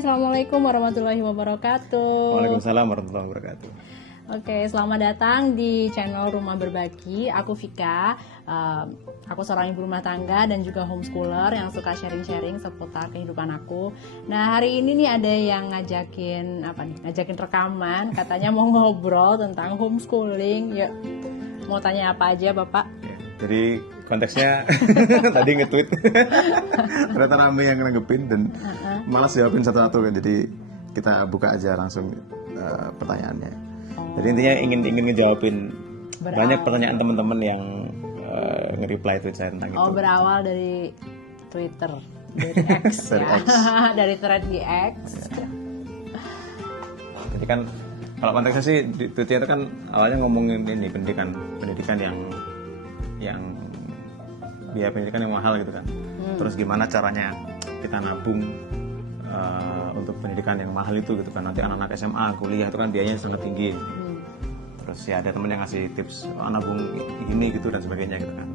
Assalamualaikum warahmatullahi wabarakatuh. Waalaikumsalam warahmatullahi wabarakatuh. Oke, selamat datang di channel Rumah Berbagi. Aku Vika, aku seorang ibu rumah tangga dan juga homeschooler yang suka sharing-sharing seputar kehidupan aku. Nah, hari ini nih ada yang ngajakin rekaman, katanya mau ngobrol tentang homeschooling. Yuk, mau tanya apa aja Bapak? Jadi konteksnya tadi nge-tweet ternyata rame yang nanggepin dan malas jawabin satu-satu kan, jadi kita buka aja langsung pertanyaannya. Jadi intinya ingin ngejawabin banyak pertanyaan teman-teman yang nge-reply tweet saya tentang itu. Berawal dari Twitter, dari X dari ya. X. Dari thread di X. Ya. Jadi kan kalau konteksnya sih di tweetnya itu kan awalnya ngomongin ini pendidikan yang biaya pendidikan yang mahal gitu kan. Terus gimana caranya kita nabung untuk pendidikan yang mahal itu gitu kan. Nanti anak-anak SMA, kuliah itu kan biayanya sangat tinggi. Terus ya ada temen yang ngasih tips nabung ini gitu dan sebagainya gitu kan.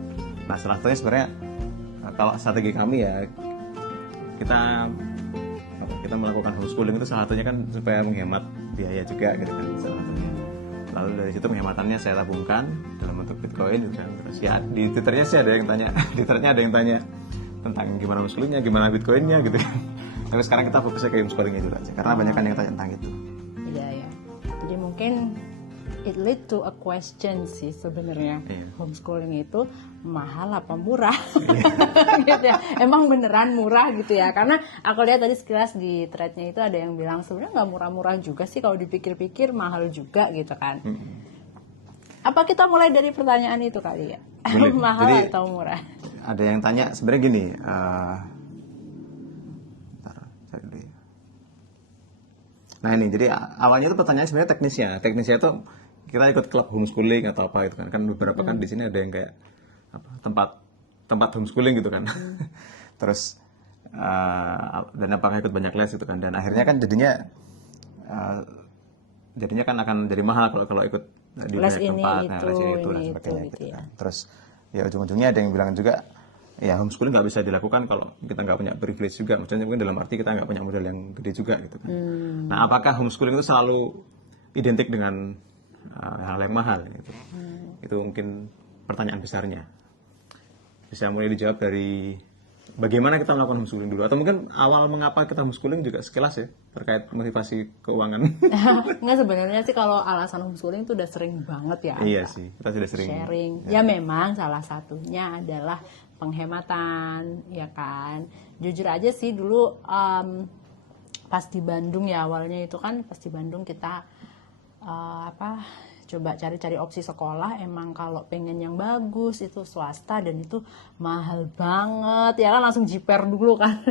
Nah salah satunya sebenarnya kalau strategi kami ya kita melakukan homeschooling itu salah satunya kan supaya menghemat biaya juga gitu kan, salah satunya. Lalu dari situ penghematannya saya tabungkan dalam bentuk Bitcoin gitu kan. Terus ya di Twitternya sih ada yang tanya, di Twitternya ada yang tanya tentang gimana homeschoolingnya, gimana Bitcoinnya gitu kan. Tapi sekarang kita fokusnya ke homeschoolingnya itu aja, karena banyak kan yang tanya tentang itu. Iya ya. Jadi mungkin it lead to a question sih sebenarnya. Homeschooling itu mahal apa murah? Gitu ya. Emang beneran murah gitu ya? Karena aku lihat tadi sekilas di threadnya itu ada yang bilang sebenarnya nggak murah-murah juga sih, kalau dipikir-pikir mahal juga gitu kan. Apa kita mulai dari pertanyaan itu kali ya? Mahal jadi, atau murah? Ada yang tanya sebenarnya gini. Nah ini jadi awalnya itu pertanyaan sebenarnya teknisnya itu kita ikut klub homeschooling atau apa gitu kan beberapa kan di sini ada yang kayak tempat homeschooling gitu kan. Terus dan apakah ikut banyak les gitu kan, dan akhirnya kan jadinya kan akan jadi mahal kalau ikut di les banyak tempat, les ini itu dan sebagainya gitu ya. kan. Terus ya ujung-ujungnya ada yang bilang juga ya homeschooling nggak bisa dilakukan kalau kita nggak punya privilege juga, maksudnya mungkin dalam arti kita nggak punya modal yang gede juga gitu kan. Nah apakah homeschooling itu selalu identik dengan hal yang mahal gitu? Itu mungkin pertanyaan besarnya. Bisa mulai dijawab dari bagaimana kita melakukan homeschooling dulu, atau mungkin awal mengapa kita homeschooling juga sekilas ya terkait motivasi keuangan. Nggak, sebenarnya sih kalau alasan homeschooling itu udah sering banget ya. Iya sih, kita sudah sering sharing. Ya memang salah satunya adalah penghematan, ya kan. Jujur aja sih dulu pas di Bandung ya, awalnya itu kan pas di Bandung kita coba cari-cari opsi sekolah. Emang kalau pengen yang bagus itu swasta dan itu mahal banget ya kan, langsung jiper dulu kan.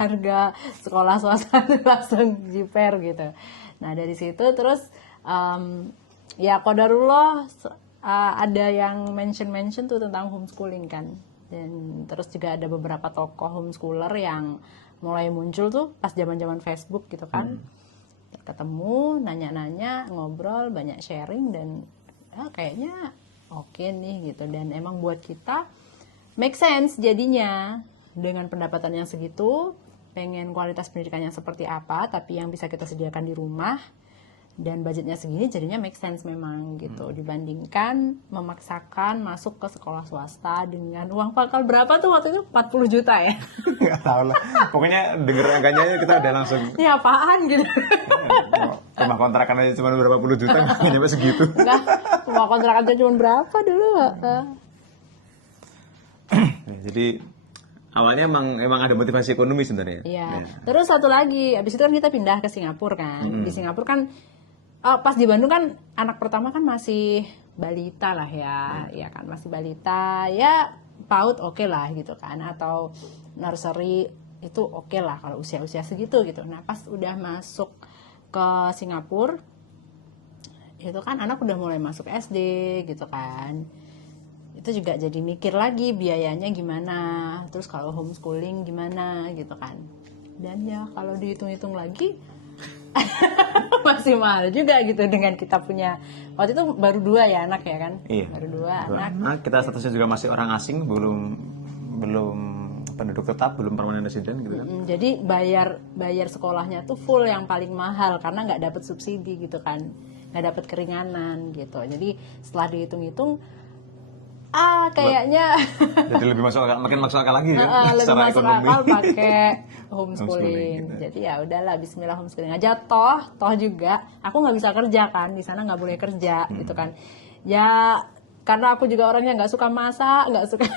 Harga sekolah swasta itu langsung jiper gitu. Nah dari situ terus ya qadarullah ada yang mention tuh tentang homeschooling kan. Dan terus juga ada beberapa tokoh homeschooler yang mulai muncul tuh pas zaman-zaman Facebook gitu kan. Ketemu, nanya-nanya, ngobrol, banyak sharing, dan kayaknya oke nih gitu. Dan emang buat kita make sense jadinya, dengan pendapatan yang segitu, pengen kualitas pendidikan yang seperti apa, tapi yang bisa kita sediakan di rumah, dan budgetnya segini, jadinya make sense memang gitu. Dibandingkan memaksakan masuk ke sekolah swasta dengan uang pakal berapa tuh waktu itu, 40 juta ya? Nggak tahu lah, pokoknya denger angkanya kita udah langsung ini apaan gitu. Rumah kontrakan aja cuma berapa puluh juta, nggak nyampe segitu. Enggak, rumah kontrakan aja cuma berapa dulu. Jadi awalnya emang ada motivasi ekonomi sebenarnya. Iya. Terus satu lagi, abis itu kan kita pindah ke Singapura kan. Di Singapura kan pas di Bandung kan anak pertama kan masih balita lah ya kan, masih balita ya, PAUD oke lah gitu kan, atau nursery itu oke lah kalau usia-usia segitu gitu. Nah pas udah masuk ke Singapura itu kan anak udah mulai masuk SD gitu kan, itu juga jadi mikir lagi biayanya gimana, terus kalau homeschooling gimana gitu kan. Dan ya kalau dihitung-hitung lagi masih mahal juga gitu, dengan kita punya waktu itu baru 2 ya anak ya kan. Iya, baru 2 anak. Nah, kita statusnya juga masih orang asing, belum penduduk tetap, belum permanent resident gitu kan. Jadi bayar sekolahnya tuh full yang paling mahal karena nggak dapat subsidi gitu kan, nggak dapat keringanan gitu. Jadi setelah dihitung-hitung, kayaknya Jadi lebih makin masuk akal lagi ya, lebih secara masuk ekonomi. akal pakai Homeschooling, homeschooling. gitu. Jadi ya udahlah, Bismillah homeschooling aja. Toh juga aku nggak bisa kerja kan, di sana nggak boleh kerja gitu kan. Ya karena aku juga orangnya nggak suka masak, nggak suka.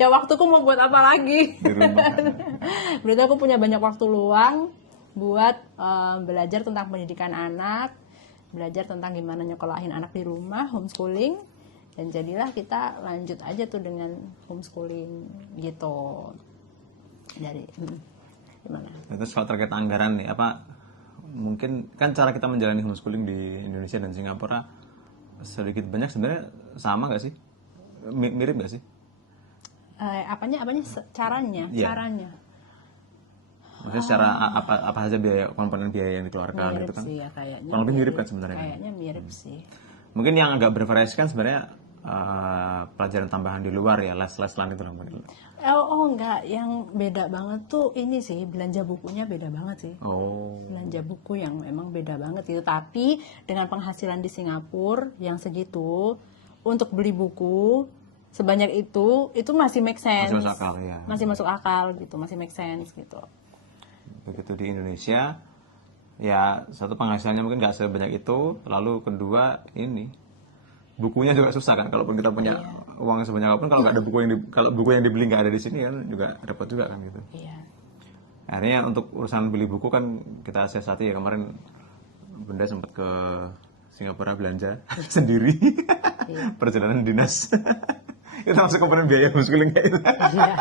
Ya waktuku mau buat apa lagi? Di rumah kan. Berarti aku punya banyak waktu luang buat belajar tentang pendidikan anak, belajar tentang gimana nyekolahin anak di rumah, homeschooling. Dan jadilah kita lanjut aja tuh dengan homeschooling gitu. Dari gimana? Terus kalau terkait anggaran nih, apa mungkin kan cara kita menjalani homeschooling di Indonesia dan Singapura sedikit banyak sebenarnya sama nggak sih? Mirip nggak sih? Apanya caranya? Iya. Caranya. Maksudnya secara apa saja komponen biaya yang dikeluarkan Mirip gitu kan? sih ya kayaknya. Kurang lebih mirip kan sebenarnya. Kayaknya mirip sih. Mungkin yang agak bervariasi kan sebenarnya pelajaran tambahan di luar ya, les-les lain itu namanya. Oh enggak, yang beda banget tuh ini sih, belanja bukunya beda banget sih. Oh. Belanja buku yang memang beda banget gitu. Tapi dengan penghasilan di Singapura yang segitu, untuk beli buku sebanyak itu masih make sense. Masih masuk akal ya. Masih masuk akal gitu, masih make sense gitu. Begitu di Indonesia, ya satu penghasilannya mungkin nggak sebanyak itu, lalu kedua ini bukunya juga susah kan, kalaupun kita punya uang sebanyak apapun, kalau nggak ada kalau buku yang dibeli nggak ada di sini kan juga repot juga kan gitu. Iya. Akhirnya untuk urusan beli buku kan kita siasati ya, kemarin Bunda sempat ke Singapura belanja sendiri, perjalanan dinas. Itu masuk komponen biaya homeschooling kayak gitu. Iya.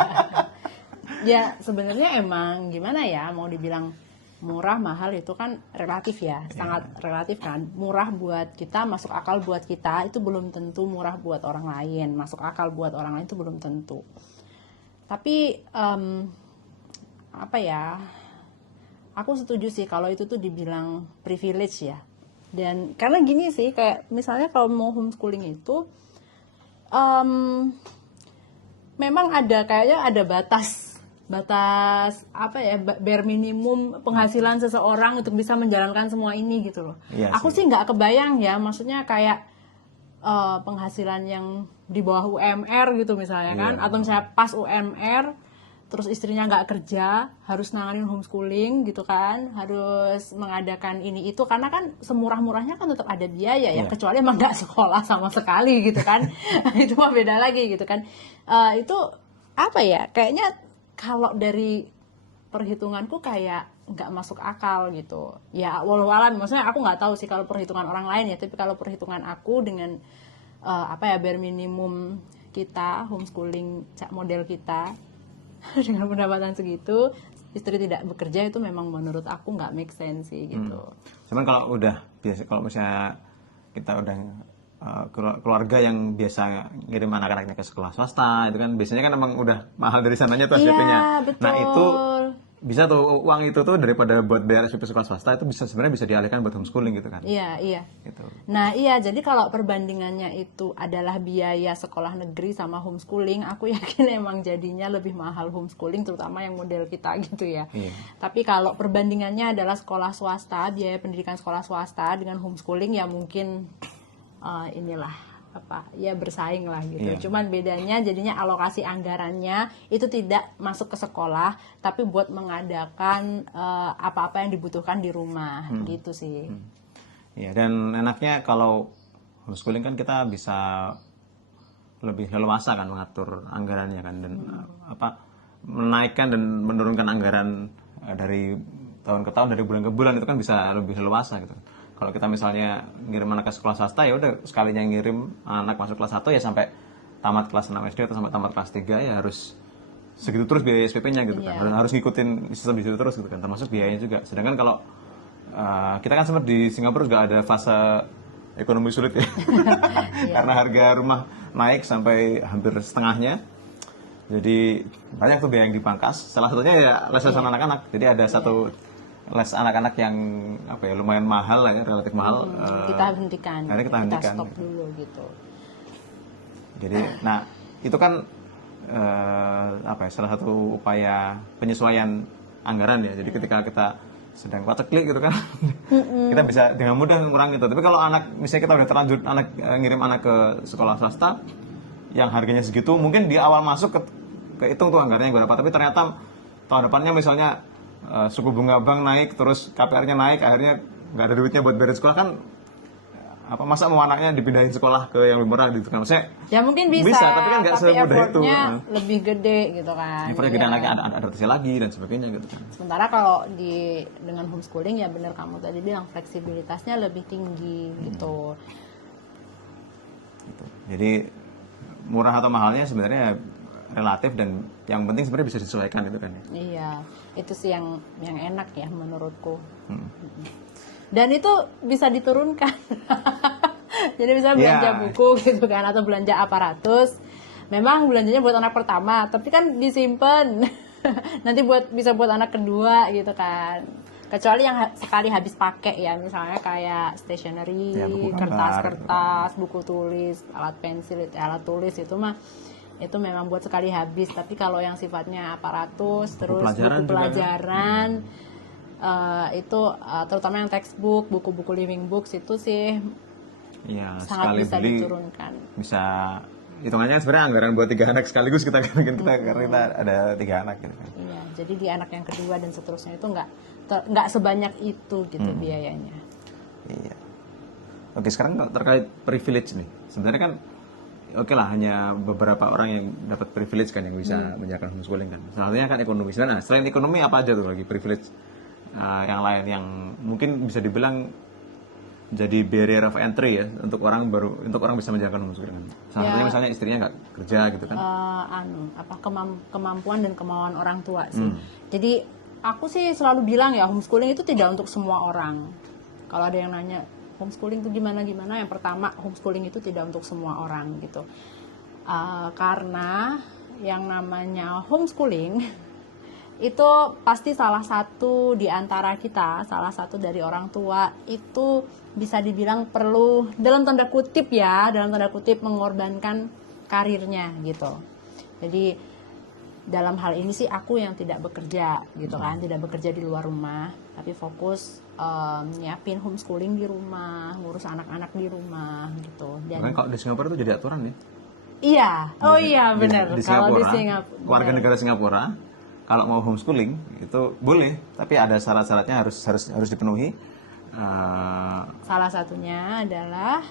Ya sebenarnya emang gimana ya, mau dibilang murah mahal itu kan relatif ya, sangat relatif kan. Murah buat kita, masuk akal buat kita itu belum tentu murah buat orang lain, masuk akal buat orang lain itu belum tentu. Tapi apa ya, aku setuju sih kalau itu tuh dibilang privilege ya. Dan karena gini sih, kayak misalnya kalau mau homeschooling itu memang kayaknya ada batas apa ya, bare minimum penghasilan seseorang untuk bisa menjalankan semua ini gitu loh. Iya Aku sih nggak kebayang ya, maksudnya kayak penghasilan yang di bawah UMR gitu misalnya kan, atau misalnya pas UMR terus istrinya nggak kerja, harus nanganin homeschooling gitu kan, harus mengadakan ini itu, karena kan semurah-murahnya kan tetap ada biaya ya, kecuali emang nggak sekolah sama sekali gitu kan. Itu mah beda lagi gitu kan. Itu apa ya, kayaknya kalau dari perhitunganku kayak nggak masuk akal gitu ya, walau alam, maksudnya aku nggak tahu sih kalau perhitungan orang lain ya, tapi kalau perhitungan aku dengan apa ya, bare minimum kita homeschooling model kita dengan pendapatan segitu, istri tidak bekerja, itu memang menurut aku nggak make sense sih gitu. Cuman kalau misalnya kita udah keluarga yang biasa ngirim anak-anaknya ke sekolah swasta, itu kan biasanya kan emang udah mahal dari sananya tuh SPP-nya. Betul. Nah itu bisa tuh, uang itu tuh daripada buat bayar SPP sekolah swasta itu sebenarnya bisa dialihkan buat homeschooling gitu kan. Iya. Gitu. Nah iya, jadi kalau perbandingannya itu adalah biaya sekolah negeri sama homeschooling, aku yakin emang jadinya lebih mahal homeschooling, terutama yang model kita gitu ya. Iya. Tapi kalau perbandingannya adalah sekolah swasta, biaya pendidikan sekolah swasta dengan homeschooling, ya mungkin inilah apa ya, bersaing lah gitu. Iya. Cuman bedanya jadinya alokasi anggarannya itu tidak masuk ke sekolah, tapi buat mengadakan apa-apa yang dibutuhkan di rumah gitu sih. Iya, dan enaknya kalau homeschooling kan kita bisa lebih leluasa kan mengatur anggarannya kan, dan menaikkan dan menurunkan anggaran dari tahun ke tahun, dari bulan ke bulan, itu kan bisa lebih leluasa gitu. Kalau kita misalnya ngirim anak ke sekolah swasta, ya udah sekalinya ngirim anak masuk kelas 1 ya sampai tamat kelas 6 SD atau sampai tamat kelas 3 ya harus segitu terus biaya SPP-nya gitu kan. Harus ngikutin sistem di situ terus gitu kan, termasuk biayanya juga. Sedangkan kalau kita kan sempat di Singapura juga ada fase ekonomi sulit ya. Karena harga rumah naik sampai hampir setengahnya. Jadi banyak tuh biaya yang dipangkas. Salah satunya ya les-lesan anak-anak. Jadi ada satu les anak-anak yang apa ya, lumayan mahal lah ya, relatif mahal. Kita hentikan. Kita hentikan. Stop dulu gitu. Jadi, nah itu kan apa ya, salah satu upaya penyesuaian anggaran ya. Jadi ketika kita sedang paceklik gitu kan, kita bisa dengan mudah mengurangi itu. Tapi kalau anak, misalnya kita udah terlanjur ngirim anak ke sekolah swasta yang harganya segitu, mungkin di awal masuk kehitung tuh anggarannya berapa, tapi ternyata tahun depannya misalnya suku bunga bank naik, terus KPR-nya naik, akhirnya nggak ada duitnya buat bayar sekolah kan, apa masa mau anaknya dipindahin sekolah ke yang lebih murah gitu kan? Maksudnya ya mungkin bisa, tapi kan nggak semudah itu. effortnya lebih gede gitu kan. Effortnya gede, anaknya ada adaptasi lagi dan sebagainya gitu kan. Sementara kalau dengan homeschooling ya bener kamu tadi bilang fleksibilitasnya lebih tinggi gitu. Jadi murah atau mahalnya sebenarnya relatif, dan yang penting sebenarnya bisa disesuaikan itu kan ya. Iya, itu sih yang enak ya menurutku. Dan itu bisa diturunkan. Jadi bisa belanja buku gitu kan, atau belanja aparatus. Memang belanjanya buat anak pertama, tapi kan disimpan. Nanti bisa buat anak kedua gitu kan. Kecuali yang sekali habis pakai ya, misalnya kayak stationery, Ya, buku gambar, kertas-kertas, buku tulis, alat pensil, alat tulis itu memang buat sekali habis. Tapi kalau yang sifatnya aparatus, terus buku pelajaran itu terutama yang textbook, buku-buku living books itu sih ya, sangat bisa diturunkan. Bisa hitungannya sebenarnya anggaran buat 3 anak sekaligus kita karena kita ada 3 anak gitu kan. Iya, jadi di anak yang kedua dan seterusnya itu nggak sebanyak itu gitu biayanya. Iya. Oke, sekarang terkait privilege nih. Sebenarnya kan oke lah, hanya beberapa orang yang dapat privilege kan yang bisa menjalankan homeschooling kan. Salah satunya kan ekonomi. Sebenarnya selain ekonomi apa aja tuh lagi privilege yang lain yang mungkin bisa dibilang jadi barrier of entry ya untuk orang bisa menjalankan homeschooling. Salah satunya misalnya istrinya nggak kerja gitu kan. Kemampuan dan kemauan orang tua sih. Jadi aku sih selalu bilang ya, homeschooling itu tidak untuk semua orang. Kalau ada yang nanya homeschooling itu gimana, yang pertama, homeschooling itu tidak untuk semua orang gitu. Karena yang namanya homeschooling itu pasti salah satu di antara kita, salah satu dari orang tua itu bisa dibilang perlu dalam tanda kutip mengorbankan karirnya gitu. Jadi dalam hal ini sih aku yang tidak bekerja gitu kan, tidak bekerja di luar rumah, tapi fokus nyiapin homeschooling di rumah, ngurus anak-anak di rumah gitu. Dan kalau di Singapura itu jadi aturan ya? Iya, iya benar. Kalau di Singapura, warga negara Singapura kalau mau homeschooling itu boleh, tapi ada syarat-syaratnya harus dipenuhi. Salah satunya adalah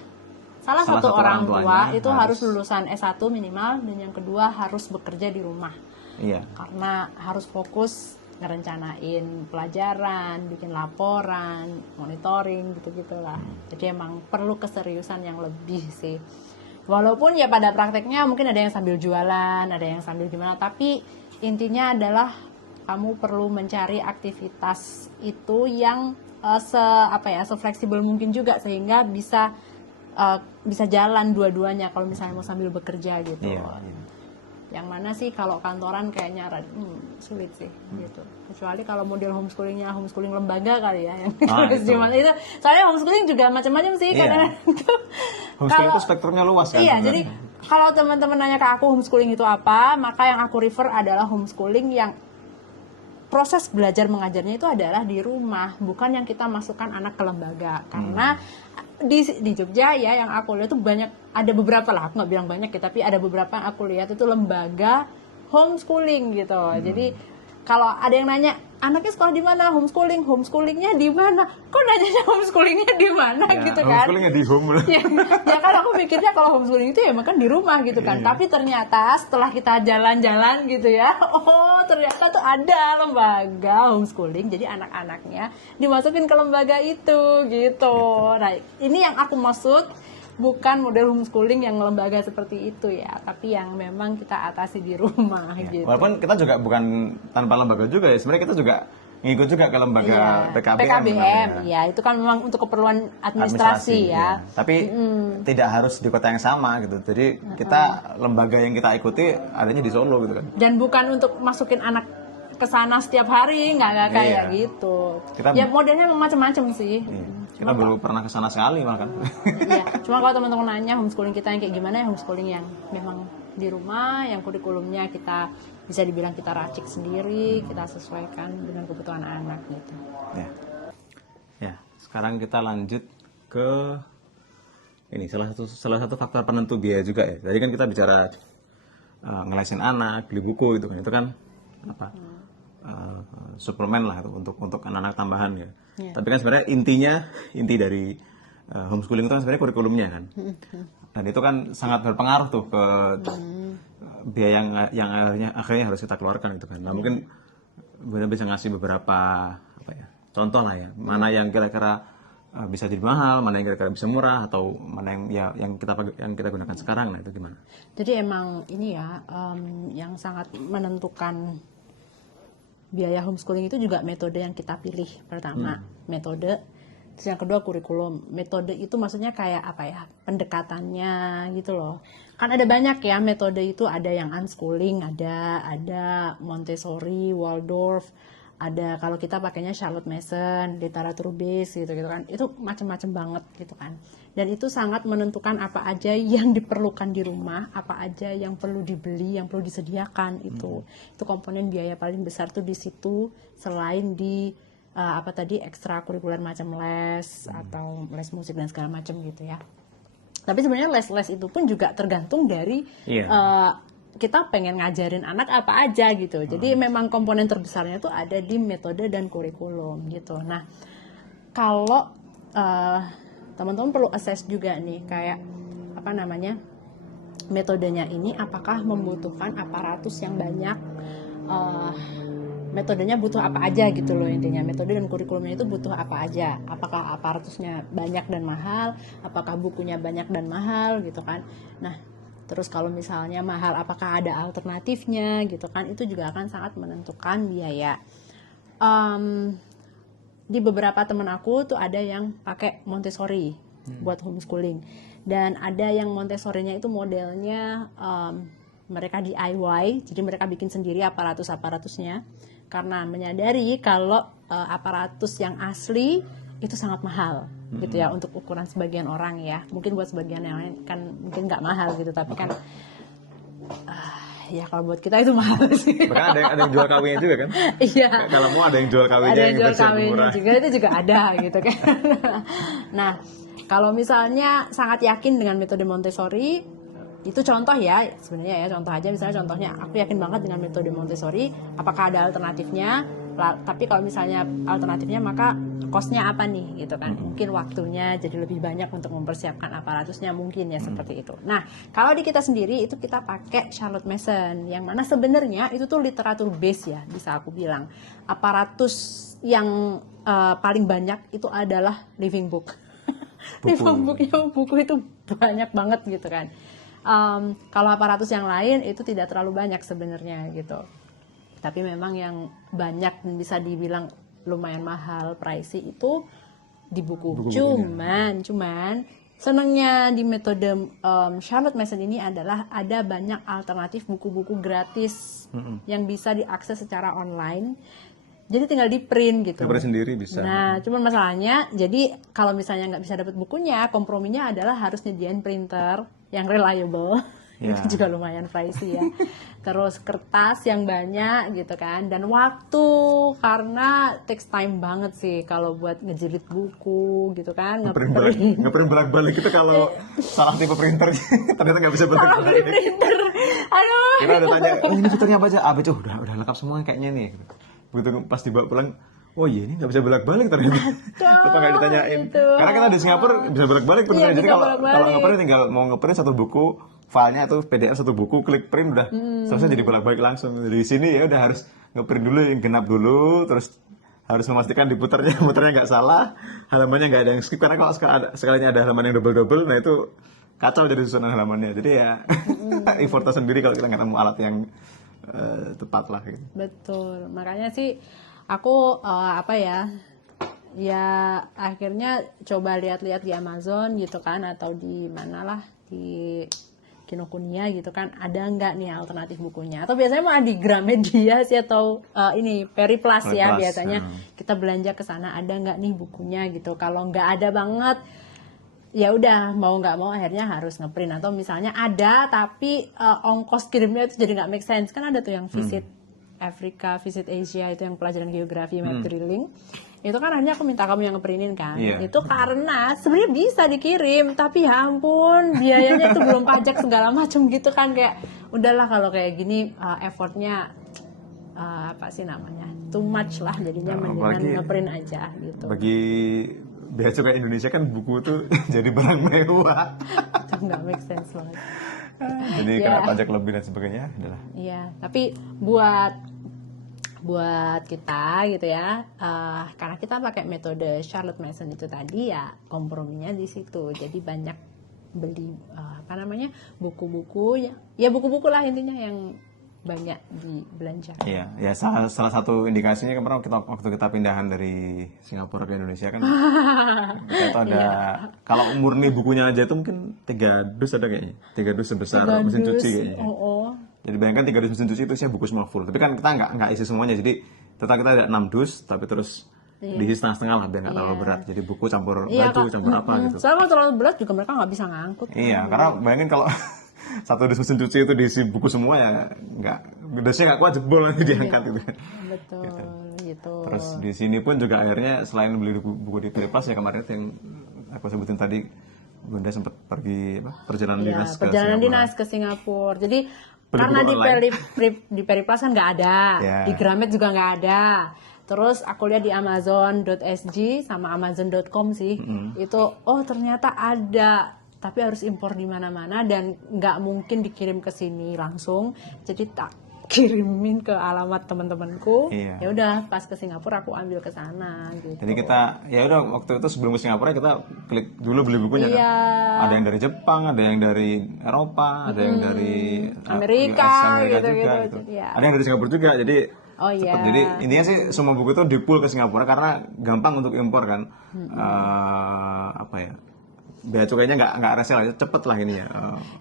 salah satu orang tua itu harus lulusan S1 minimal, dan yang kedua harus bekerja di rumah. Iya. Karena harus fokus ngerencanain pelajaran, bikin laporan, monitoring gitu-gitulah. Jadi emang perlu keseriusan yang lebih sih. Walaupun ya pada prakteknya mungkin ada yang sambil jualan, ada yang sambil gimana, tapi intinya adalah kamu perlu mencari aktivitas itu yang se-fleksibel mungkin juga, sehingga bisa jalan dua-duanya kalau misalnya mau sambil bekerja gitu. Iya. Yang mana sih kalau kantoran kayaknya sulit sih gitu. Kecuali kalau model homeschooling lembaga kali ya yang itu. Soalnya homeschooling juga macam-macam sih kadang-kadang. Homeschooling itu spektrumnya luas kan. Iya, jadi kalau teman-teman nanya ke aku homeschooling itu apa, maka yang aku refer adalah homeschooling yang proses belajar mengajarnya itu adalah di rumah, bukan yang kita masukkan anak ke lembaga. Karena di Jogja ya yang aku lihat tuh ada beberapa lah, aku nggak bilang banyak ya, tapi ada beberapa yang aku lihat itu lembaga homeschooling gitu. Jadi kalau ada yang nanya anaknya sekolah di mana, homeschoolingnya di mana, kok nanyanya homeschoolingnya di mana ya, gitu kan? Homeschoolingnya di home. ya kan aku mikirnya kalau homeschooling itu ya makan di rumah gitu kan. Tapi ternyata setelah kita jalan-jalan gitu ya, ternyata tuh ada lembaga homeschooling, jadi anak-anaknya dimasukin ke lembaga itu gitu. Nah ini yang aku maksud, bukan model homeschooling yang lembaga seperti itu ya, tapi yang memang kita atasi di rumah gitu. Walaupun kita juga bukan tanpa lembaga juga ya, sebenarnya kita juga ngikut juga ke lembaga PKBM. Ya itu kan memang untuk keperluan administrasi ya. Tapi tidak harus di kota yang sama gitu. Jadi kita lembaga yang kita ikuti adanya di Solo gitu kan. Dan bukan untuk masukin anak ke sana setiap hari, nggak kayak gitu. Ya modelnya macam-macam sih. Kita baru pernah ke sana sekali malah kan. Iya, cuma kalau teman-teman nanya homeschooling kita yang kayak gimana, ya homeschooling yang memang di rumah, yang kurikulumnya kita bisa dibilang kita racik sendiri, kita sesuaikan dengan kebutuhan anak gitu. Ya, sekarang kita lanjut ke ini salah satu faktor penentu biaya juga ya. Tadi kan kita bicara ngelesin anak, beli buku itu kan apa? Suplemen lah itu untuk anak-anak tambahan ya. Tapi kan sebenarnya inti dari homeschooling itu kan sebenarnya kurikulumnya kan. Dan itu kan sangat berpengaruh tuh ke biaya yang akhirnya harus kita keluarkan itu kan. Nah, mungkin Bunda bisa ngasih beberapa contoh lah ya. Mana yang kira-kira bisa jadi mahal, mana yang kira-kira bisa murah, atau mana yang kita gunakan sekarang. Nah, itu gimana? Jadi emang ini ya yang sangat menentukan biaya homeschooling itu juga metode yang kita pilih. Pertama, metode. Terus yang kedua kurikulum. Metode itu maksudnya kayak apa ya, pendekatannya gitu loh. Kan ada banyak ya metode itu, ada yang unschooling, ada Montessori, Waldorf, ada kalau kita pakainya Charlotte Mason, literatur base gitu kan. Itu macam-macam banget gitu kan. Dan itu sangat menentukan apa aja yang diperlukan di rumah, apa aja yang perlu dibeli, yang perlu disediakan itu. Itu komponen biaya paling besar tuh di situ, selain di ekstrakurikuler macam les atau les musik dan segala macam gitu ya. Tapi sebenarnya les-les itu pun juga tergantung dari kita pengen ngajarin anak apa aja gitu. Jadi memang komponen terbesarnya itu ada di metode dan kurikulum gitu. Nah, kalau teman-teman perlu assess juga nih kayak metodenya ini apakah membutuhkan aparatus yang banyak, metodenya butuh apa aja gitu loh intinya. Metode dan kurikulumnya itu butuh apa aja, apakah aparatusnya banyak dan mahal, apakah bukunya banyak dan mahal gitu kan. Nah, terus kalau misalnya mahal apakah ada alternatifnya gitu kan, itu juga akan sangat menentukan biaya. Di beberapa teman aku tuh ada yang pakai Montessori buat homeschooling, dan ada yang Montessori-nya itu modelnya mereka DIY, jadi mereka bikin sendiri aparatusnya karena menyadari kalau aparatus yang asli itu sangat mahal gitu ya untuk ukuran sebagian orang ya. Mungkin buat sebagian yang lain kan mungkin nggak mahal gitu, tapi kan ya kalau buat kita itu mahal sih. Bahkan ada yang jual KW-nya juga kan? Iya. Kalau mau ada yang jual KW-nya ada yang jual versi KW-nya murah. juga, itu juga ada gitu kan. Nah, kalau misalnya sangat yakin dengan metode Montessori, itu contoh ya, sebenarnya ya contoh aja, misalnya contohnya aku yakin banget dengan metode Montessori, apakah ada alternatifnya? Tapi kalau misalnya alternatifnya maka cost-nya apa nih gitu kan, mungkin waktunya jadi lebih banyak untuk mempersiapkan aparatusnya mungkin ya seperti itu. Nah, kalau di kita sendiri itu kita pakai Charlotte Mason, yang mana sebenarnya itu tuh literatur base ya, bisa aku bilang. Aparatus yang paling banyak itu adalah living book. Buku itu banyak banget gitu kan. Kalau aparatus yang lain itu tidak terlalu banyak sebenarnya gitu. Tapi memang yang banyak dan bisa dibilang lumayan mahal, pricey itu di buku. Cuman senangnya di metode Charlotte Mason ini adalah ada banyak alternatif buku-buku gratis yang bisa diakses secara online. Jadi tinggal di print gitu. Print sendiri bisa. Nah, cuman masalahnya, jadi kalau misalnya nggak bisa dapat bukunya, komprominya adalah harus nyediain printer yang reliable. Itu juga lumayan pricey ya. Terus kertas yang banyak gitu kan, dan waktu, karena takes time banget sih kalau buat ngejilid buku gitu kan. Ngeprint bolak-balik itu kalau salah tipe printer ternyata nggak bisa bolak-balik. Salah printer. Aduh. Kita udah tanya, ini fiturnya apa aja? Udah lengkap semua kayaknya nih. Begitu pas dibawa pulang, oh iya ini nggak bisa bolak-balik ternyata. Lupa nggak ditanyain. Gitu. Karena kita di Singapura bisa bolak-balik printernya. Jadi kalau ngeprint tinggal mau ngeprint satu buku, filenya itu PDF satu buku, klik print udah selesai, jadi bolak-balik langsung. Di sini ya udah harus ngeprint dulu yang genap dulu, terus harus memastikan muternya nggak salah, halamannya nggak ada yang skip, karena kalau sekalinya ada halaman yang double-double, nah itu kacau jadi susunan halamannya. Jadi ya effortnya sendiri kalau kita nggak temu alat yang tepat lah gitu. Betul, makanya sih aku ya akhirnya coba lihat-lihat di Amazon gitu kan, atau di mana lah, di Kinokuniya gitu kan, ada nggak nih alternatif bukunya, atau biasanya mau di Gramedia sih, atau ini Periplus ya biasanya kita belanja ke sana, ada nggak nih bukunya gitu. Kalau nggak ada banget ya udah mau nggak mau akhirnya harus ngeprint, atau misalnya ada tapi ongkos kirimnya itu jadi nggak make sense. Kan ada tuh yang visit Afrika, visit Asia, itu yang pelajaran geografi, map drilling. Itu kan akhirnya aku minta kamu yang ngeprintin kan. Iya. Itu karena sebenarnya bisa dikirim, tapi ya ampun biayanya itu belum pajak segala macam gitu kan, kayak udahlah kalau kayak gini effortnya apa sih namanya, too much lah, jadinya mendingan ngeprint aja gitu. Bagi bea cukai Indonesia kan buku tuh jadi barang mewah. Itu nggak make sense banget. Jadi kena pajak lebih dan sebagainya adalah. Iya, tapi buat kita gitu ya, karena kita pakai metode Charlotte Mason itu tadi, ya komprominya di situ. Jadi banyak beli apa namanya, buku-buku ya buku-buku lah intinya yang banyak dibelanja. Iya, ya salah satu indikasinya kemarin waktu kita pindahan dari Singapura ke Indonesia kan, kita tuh ada kalau murni bukunya aja itu mungkin 3 dus ada kayaknya, 3 dus sebesar mesin cuci kayaknya. Jadi bayangkan 3 dus mesin cuci itu isinya buku semua full. Tapi kan kita nggak isi semuanya, jadi total kita ada 6 dus, tapi terus diisi setengah-setengah lah biar nggak terlalu berat. Jadi buku campur baju, campur apa gitu. Soalnya kalau terlalu berat juga mereka nggak bisa ngangkut. Iya, karena bayangin kalau satu dus mesin cuci itu diisi buku semua, ya nggak, dusnya nggak kuat, jebol nanti diangkat gitu. Betul, gitu. Terus di sini pun juga akhirnya selain beli buku di Periplus, ya kemarin itu yang aku sebutin tadi, Bunda sempat pergi perjalanan dinas ke Singapura. Jadi karena di Periplus kan nggak ada, di Gramet juga nggak ada. Terus aku lihat di Amazon.sg sama Amazon.com sih, itu ternyata ada. Tapi harus impor di mana-mana dan nggak mungkin dikirim ke sini langsung, jadi tak kirimin ke alamat teman-temanku. Ya udah pas ke Singapura aku ambil ke sana gitu. Jadi kita ya udah waktu itu sebelum ke Singapura kita klik dulu beli bukunya kan. Ada yang dari Jepang, ada yang dari Eropa, ada yang dari Amerika juga gitu. Ada yang dari Singapura juga. Jadi jadi intinya sih semua buku itu di-pull ke Singapura karena gampang untuk impor kan. Apa ya? Bea cukainya nggak resel, cepet lah ini ya.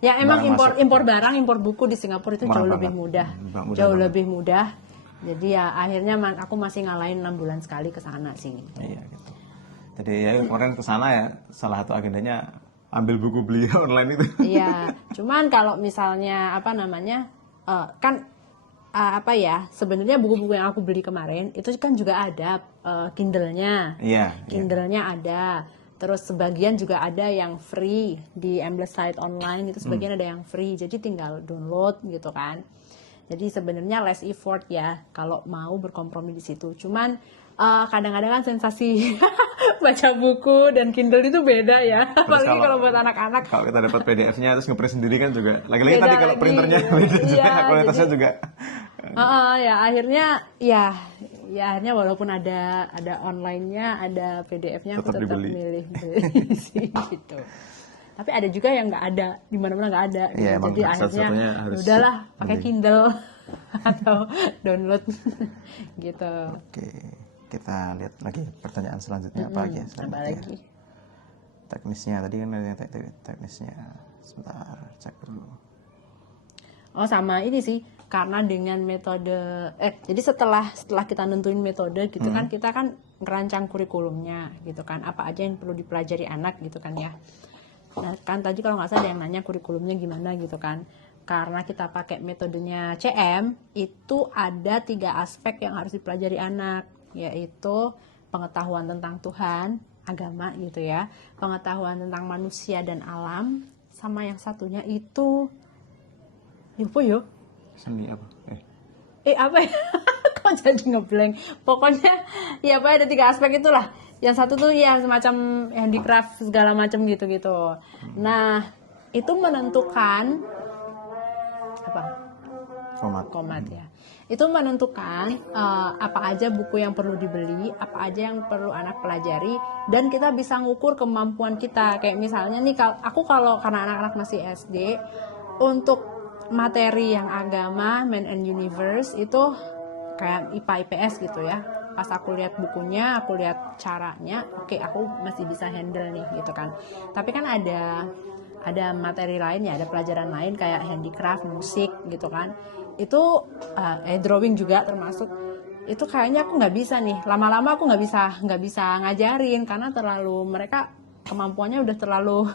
Ya emang impor barang, impor buku di Singapura itu jauh lebih mudah. Lebih mudah. Jadi ya akhirnya aku masih ngalahin 6 bulan sekali ke sana sih. Iya gitu. Jadi ya kemarin ke sana ya salah satu agendanya ambil buku beli online itu. Iya. Cuman kalau misalnya apa namanya kan sebenarnya buku-buku yang aku beli kemarin itu kan juga ada Kindle-nya. Iya. Kindle-nya ada. Terus sebagian juga ada yang free di Amblesite online, itu sebagian ada yang free, jadi tinggal download gitu kan. Jadi sebenarnya less effort ya kalau mau berkompromi di situ. Cuman kadang-kadang kan sensasi baca buku dan Kindle itu beda ya, apalagi kalau buat anak-anak. Kalau kita dapat PDF-nya terus ngeprint sendiri kan juga lagi-lagi tadi kalau printernya beda juga, kualitasnya juga. Ya akhirnya akhirnya walaupun ada online-nya, ada PDF-nya, aku tetap milih sih gitu. Tapi ada juga yang nggak ada, di mana-mana nggak ada. Gitu. Jadi akhirnya udahlah pakai Kindle atau download gitu. Oke, kita lihat lagi pertanyaan selanjutnya apa lagi? Apa lagi? Teknisnya tadi kan ada teknisnya. Sebentar, cek dulu. Sama ini sih, karena dengan metode jadi setelah kita nentuin metode gitu kan, kita kan ngerancang kurikulumnya gitu kan, apa aja yang perlu dipelajari anak gitu kan ya. Nah kan tadi kalau nggak salah ada yang nanya kurikulumnya gimana gitu kan. Karena kita pakai metodenya CM, itu ada 3 aspek yang harus dipelajari anak, yaitu pengetahuan tentang Tuhan, agama gitu ya, pengetahuan tentang manusia dan alam, sama yang satunya itu apa ya? Seni apa? Apa ya? Kok jadi ngeblank? Pokoknya ya apa, ada 3 aspek itulah. Yang satu tuh ya semacam handicraft segala macam gitu-gitu. Nah, itu menentukan apa? Komat ya. Itu menentukan apa aja buku yang perlu dibeli, apa aja yang perlu anak pelajari, dan kita bisa ngukur kemampuan kita. Kayak misalnya nih, karena anak-anak masih SD, untuk materi yang agama, Man and Universe itu kayak IPA IPS gitu ya. Pas aku lihat bukunya, aku lihat caranya, oke, aku masih bisa handle nih gitu kan. Tapi kan ada materi lain ya, ada pelajaran lain kayak handicraft, musik gitu kan. Itu drawing juga termasuk. Itu kayaknya aku nggak bisa nih. Lama-lama aku nggak bisa ngajarin karena terlalu mereka kemampuannya udah terlalu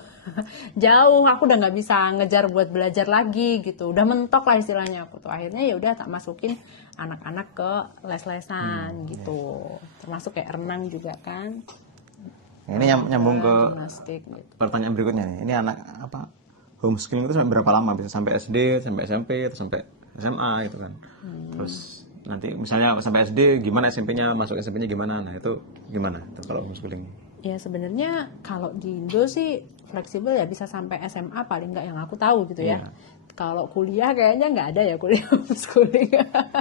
jauh, aku udah nggak bisa ngejar buat belajar lagi gitu, udah mentok lah istilahnya aku tuh. Akhirnya ya udah tak masukin anak-anak ke les-lesan gitu, termasuk kayak renang juga kan. Ini nyambung ke Gimnastik gitu. pertanyaan berikutnya nih. Ini anak apa homeschooling itu sampai berapa lama? Bisa sampai SD, sampai SMP, atau sampai SMA gitu kan? Terus nanti misalnya sampai SD gimana, SMP-nya masuk SMP-nya gimana? Nah itu gimana itu kalau homeschooling? Ya sebenarnya kalau di Indo sih fleksibel ya, bisa sampai SMA paling nggak yang aku tahu gitu ya. Iya. Kalau kuliah kayaknya nggak ada ya kuliah homeschooling.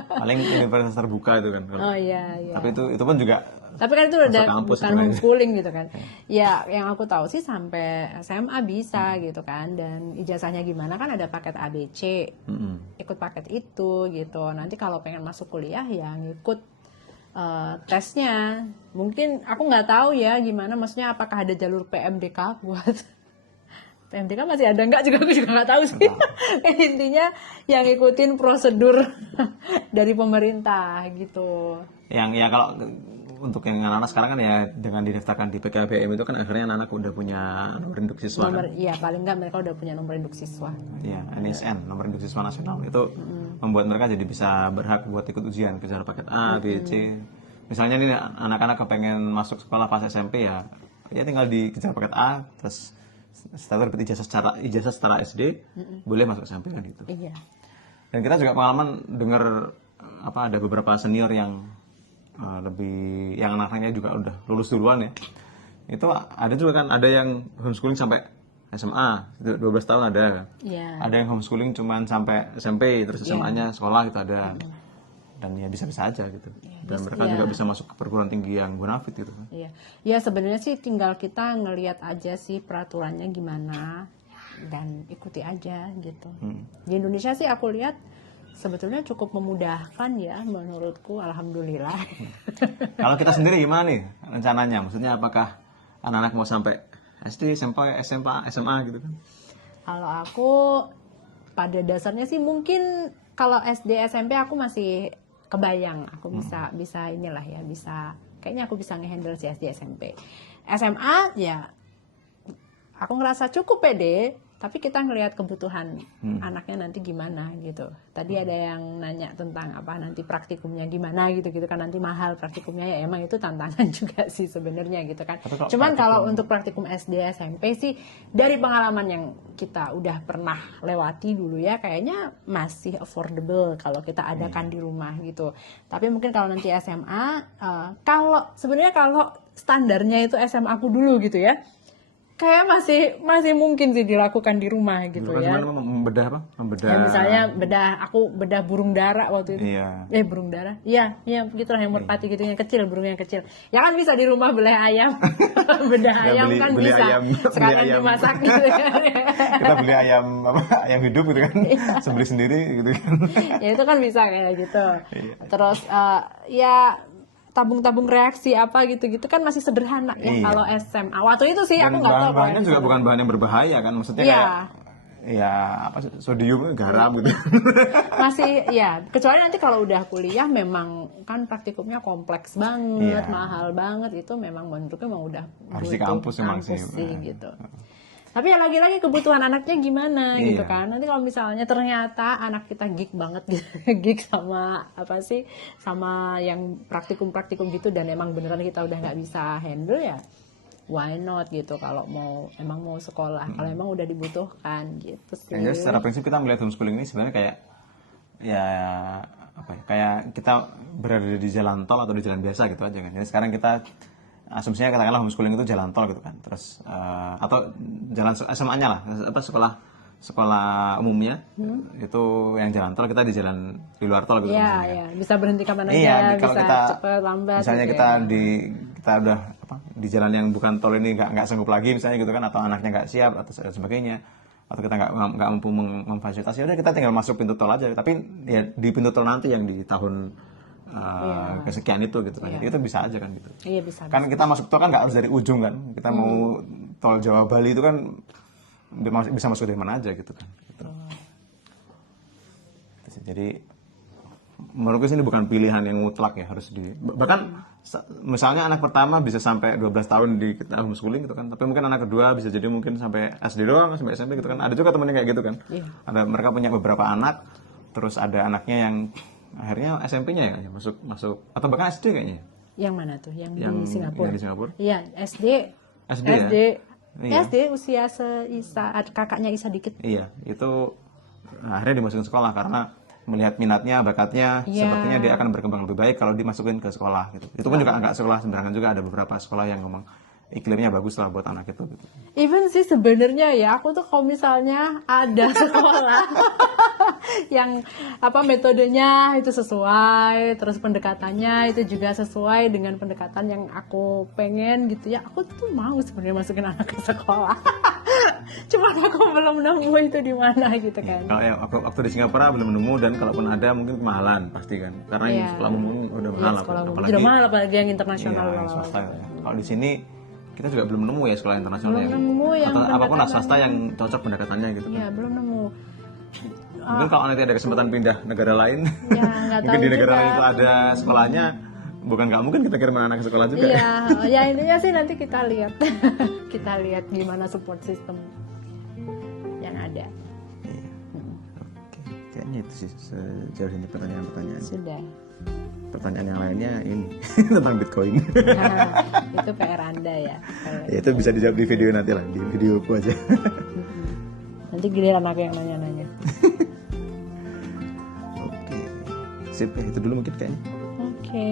Paling universitas terbuka itu kan. Oh iya. Tapi itu pun juga. Tapi kan itu udah kampus bukan sebenarnya. homeschooling gitu kan. Ya yang aku tahu sih sampai SMA bisa gitu kan. Dan ijazahnya gimana kan ada paket ABC. Ikut paket itu gitu. Nanti kalau pengen masuk kuliah ya ngikut tesnya. Mungkin aku nggak tahu ya gimana, maksudnya apakah ada jalur PMDK buat PMDK masih ada nggak juga, aku juga nggak tahu sih. Intinya yang ngikutin prosedur dari pemerintah gitu. Yang ya kalau untuk yang anak-anak sekarang kan ya dengan didaftarkan di PKBM itu kan akhirnya anak-anak udah punya nomor induk siswa. Iya paling nggak mereka udah punya nomor induk siswa. Iya, NISN, nomor induk siswa nasional. Itu membuat mereka jadi bisa berhak buat ikut ujian kejar paket A, B, C. Misalnya nih anak-anak kepengen masuk sekolah pas SMP ya tinggal dikejar paket A, terus setelah dapat ijazah secara SD, boleh masuk SMP kan gitu. Iya. Dan kita juga pengalaman dengar ada beberapa senior yang yang anaknya juga udah lulus duluan ya. Itu ada juga kan, ada yang homeschooling sampai SMA, 12 tahun ada kan. Iya. Ada yang homeschooling cuman sampai SMP, terus SMA-nya sekolah gitu ada. Dan ya bisa-bisa aja gitu. Dan mereka juga bisa masuk ke perguruan tinggi yang bonafit gitu kan. Iya. Ya sebenarnya sih tinggal kita ngelihat aja sih peraturannya gimana dan ikuti aja gitu. Di Indonesia sih aku lihat sebetulnya cukup memudahkan ya menurutku, alhamdulillah. Kalau kita sendiri gimana nih rencananya? Maksudnya apakah anak-anak mau sampai SD, SMP, SMA gitu kan? Kalau aku pada dasarnya sih mungkin kalau SD, SMP aku masih kebayang, aku bisa inilah ya, kayaknya aku bisa ngehandle si SD, SMP. SMA ya aku ngerasa cukup pede, tapi kita ngelihat kebutuhan anaknya nanti gimana gitu. Tadi ada yang nanya tentang nanti praktikumnya gimana gitu kan, nanti mahal praktikumnya, ya emang itu tantangan juga sih sebenarnya gitu kan. Cuman kalau untuk praktikum SD SMP sih dari pengalaman yang kita udah pernah lewati dulu ya, kayaknya masih affordable kalau kita adakan di rumah gitu. Tapi mungkin kalau nanti SMA, kalau standarnya itu SMA aku dulu gitu ya, kayak masih mungkin sih dilakukan di rumah gitu ya. Membedah apa? Ya, misalnya aku bedah burung dara waktu itu. Iya. Burung dara. Iya, gitulah yang merpati gitu, yang kecil, burung yang kecil. Ya kan bisa di rumah belah ayam. Bedah ayam kan beli bisa. Sekalian dimasak gitu ya. Kita beli ayam ayam hidup gitu kan. Sembeli sendiri gitu kan. Ya itu kan bisa kayak gitu. Terus ya tabung-tabung reaksi apa gitu-gitu kan masih sederhana ya kalau SMA. Waktu itu sih aku nggak tahu. Bahannya juga bukan bahan yang berbahaya kan, maksudnya kayak sodium, garam gitu. Masih ya, kecuali nanti kalau udah kuliah memang kan praktikumnya kompleks banget, mahal banget, itu memang menurutku memang udah harus di kampus memang sih gitu. Tapi ya lagi-lagi kebutuhan anaknya gimana gitu kan. Nanti kalau misalnya ternyata anak kita geek banget gitu, geek sama yang praktikum-praktikum gitu, dan emang beneran kita udah nggak bisa handle ya, why not gitu. Kalau emang mau sekolah, kalau emang udah dibutuhkan gitu sih. Jadi secara prinsip kita melihat homeschooling ini sebenarnya kayak kita berada di jalan tol atau di jalan biasa gitu aja kan. Jadi sekarang kita asumsinya katakanlah homeschooling itu jalan tol gitu kan, terus atau jalan SMA-nya lah, sekolah umumnya itu yang jalan tol, kita di jalan di luar tol gitu. Iya, bisa berhenti kapan aja, bisa cepet lambat. Misalnya gitu, kita udah di jalan yang bukan tol ini nggak sanggup lagi misalnya gitu kan, atau anaknya nggak siap atau sebagainya, atau kita nggak mampu memfasilitasi, udah kita tinggal masuk pintu tol aja. Tapi ya di pintu tol nanti yang di tahun kesekian itu gitu kan, itu bisa aja kan gitu. Iya, bisa. Kan kita masuk tol kan nggak harus dari ujung kan, kita mau tol Jawa Bali itu kan bisa masuk dari mana aja gitu kan. Gitu. Jadi menurutku ini bukan pilihan yang mutlak ya, harus bahkan misalnya anak pertama bisa sampai 12 tahun di kita homeschooling gitu kan, tapi mungkin anak kedua bisa jadi mungkin sampai SD doang, sampai SMP gitu kan. Ada juga temennya kayak gitu kan. Ada mereka punya beberapa anak, terus ada anaknya yang akhirnya SMP-nya ya masuk atau bahkan SD kayaknya. Yang mana tuh? Yang di Singapura. Yang di Singapura. Iya, SD. Ya? SD usia seisa kakaknya Isa dikit. Iya, itu akhirnya dimasukin sekolah karena melihat minatnya, bakatnya, sepertinya dia akan berkembang lebih baik kalau dimasukin ke sekolah gitu. Itu pun juga nggak sekolah sembarangan, juga ada beberapa sekolah yang ngomong iklimnya bagus lah buat anak itu gitu. Even sih sebenarnya ya, aku tuh kalau misalnya ada sekolah yang metodenya itu sesuai, terus pendekatannya itu juga sesuai dengan pendekatan yang aku pengen gitu ya, aku tuh mau sebenarnya masukin anak ke sekolah. Cuma aku belum nemu itu di mana gitu kan. Kalau ya, waktu di Singapura belum nemu, dan kalaupun ada mungkin kemahalan pasti kan, karena yang sekolah umum udah mahal, udah mahal apalagi yang internasional. Swasta ya. Kalau di sini kita juga belum nemu ya sekolah internasional belum nemu yang atau apapun lah swasta yang cocok pendekatannya gitu. Iya, belum nemu. Mungkin kalau nanti ada kesempatan pindah negara lain, ya, mungkin di negara lain itu ada sekolahnya, bukan nggak mungkin kita kirim anak ke sekolah juga. Iya, ya intinya sih nanti kita lihat, kita lihat gimana support system yang ada. Iya. Oke, kayaknya itu sih sejauh ini pertanyaan-pertanyaan. Sudah. Pertanyaan yang lainnya ini tentang Bitcoin. Itu PR Anda ya. Ya, itu bisa dijawab di video nanti lah, di videoku aja. Nanti giliran aku yang nanya-nanya. Oke, sip ya, itu dulu mungkin kayaknya. Oke.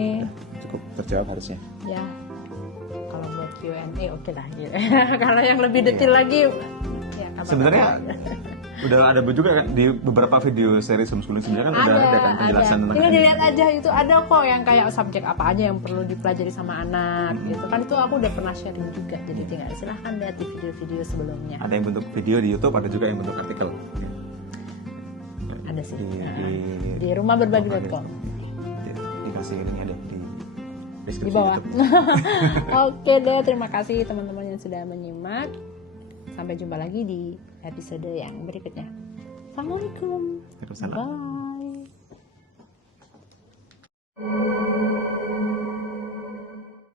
Cukup terjawab harusnya. Ya, kalau buat Q&A oke lah. Kalau yang lebih detail lagi, ya sebenarnya udah ada juga kan di beberapa video seri homeschooling sebenarnya kan udah ada kan penjelasan tentang ini. Dilihat aja itu ada kok yang kayak subjek apa aja yang perlu dipelajari sama anak gitu kan, itu aku udah pernah sharing juga, jadi tinggal silahkan lihat di video-video sebelumnya. Ada yang bentuk video di YouTube, ada juga yang bentuk artikel. Ada sih di rumahberbagi.com. Dikasih linknya deh di deskripsi di bawah. Oke deh, terima kasih teman-teman yang sudah menyimak. Sampai jumpa lagi di episode yang berikutnya. Assalamualaikum. Waalaikumsalam. Bye.